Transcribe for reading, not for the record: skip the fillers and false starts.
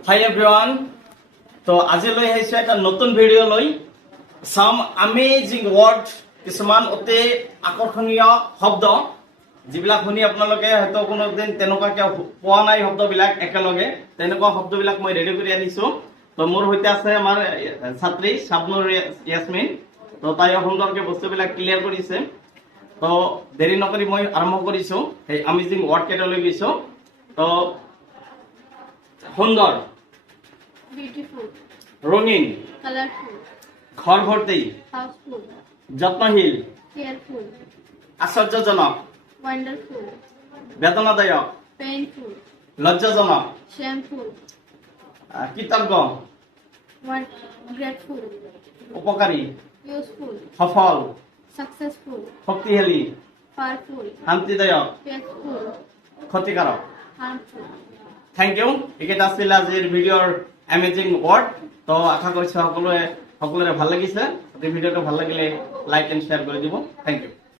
Hi everyone. তো আজিলৈ আহিছো এটা নতুন ভিডিঅ' লৈ সাম অ্যামেজিং ওয়ার্ড কিছুমান অতি আকৰ্ষণীয় শব্দ যিবিলাক শুনি আপোনালোকে হয়তো কোনোদিন তেনেকুৱাকে পোৱা নাই শব্দবিলাক একেলগে তেনেকুৱা শব্দবিলাক মই ৰেডি কৰি আনিছো তো মোৰ হৈতে আছে আমাৰ ছাত্ৰী শাবনুৰ ইয়াসমিন তো তাই সুন্দৰকে বস্তুবিলাক ক্লিয়াৰ কৰিছে তো দেৰি নকৰি মই আৰম্ভ কৰিছো এই অ্যামেজিং ওয়াৰ্ড কেইটা লৈ গৈছো তো সুন্দৰ Beautiful, রঙিন colorful, ঘর ভর্তি houseful, যত্নশীল careful, আশ্চর্যজনক wonderful, বেদনাদায়ক painful, লজ্জাজনক shameful, কৃতজ্ঞ grateful, উপকারী useful, সফল successful, শক্তিশালী powerful, শান্তিদায়ক faithful, ক্ষতিকারক harmful. থ্যাংক ইউ এইকেইটা আছিল আজিৰ ভিডিঅ'ৰ এমেজিং ওয়াৰ্ড তো আশা কৰিছো সকলোৰে ভাল লাগিছে ভিডিঅ'টো ভাল লাগিলে লাইক এণ্ড শ্বেয়াৰ কৰি দিব থ্যাংক ইউ